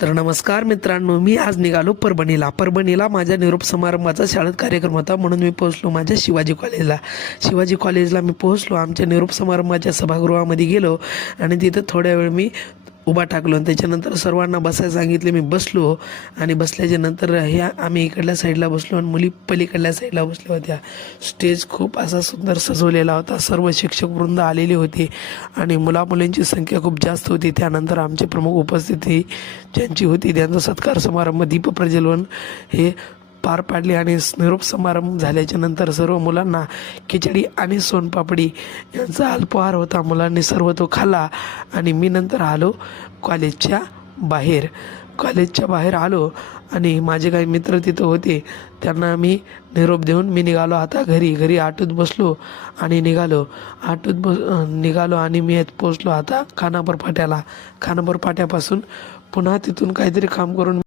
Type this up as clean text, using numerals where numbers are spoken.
तर नमस्कार मित्रांनो, मी आज निघालो परभणीला माझ्या निरोप समारंभाचा शाळेत कार्यक्रम होता, म्हणून मी पोहोचलो माझ्या शिवाजी कॉलेजला मी पोहोचलो. आमच्या निरोप समारंभाच्या सभागृहामध्ये गेलो आणि तिथं थोड्या वेळ मी उभा टाकलो आणि त्याच्यानंतर सर्वांना बसायला सांगितले. मी बसलो आणि बसल्याच्या नंतर आम्ही इकडल्या साईडला बसलो आणि मुली पलीकडल्या साईडला बसल्या होत्या. स्टेज खूप असा सुंदर सजवलेला होता. सर्व शिक्षक वृंद आलेले होते आणि मुलामुलींची संख्या खूप जास्त होती. त्यानंतर आमचे प्रमुख उपस्थिती ज्यांची होती त्यांचा सत्कार समारंभ दीप प्रज्वलन हे पार पाडले आणि निरोप समारंभ झाल्याच्या नंतर सर्व मुलांना खिचडी आणि सोनपापडी यांचा अल्पाहार होता. मुलांनी सर्व तो खाल्ला आणि मी नंतर आलो कॉलेजच्या बाहेर आलो आणि माझे काही मित्र तिथं होते. त्यांना मी निरोप देऊन मी निघालो. आता घरी ऑटोत बसलो आणि निघालो आणि मी पोचलो आता खानापूर फाट्यापासून पुन्हा तिथून काहीतरी काम करून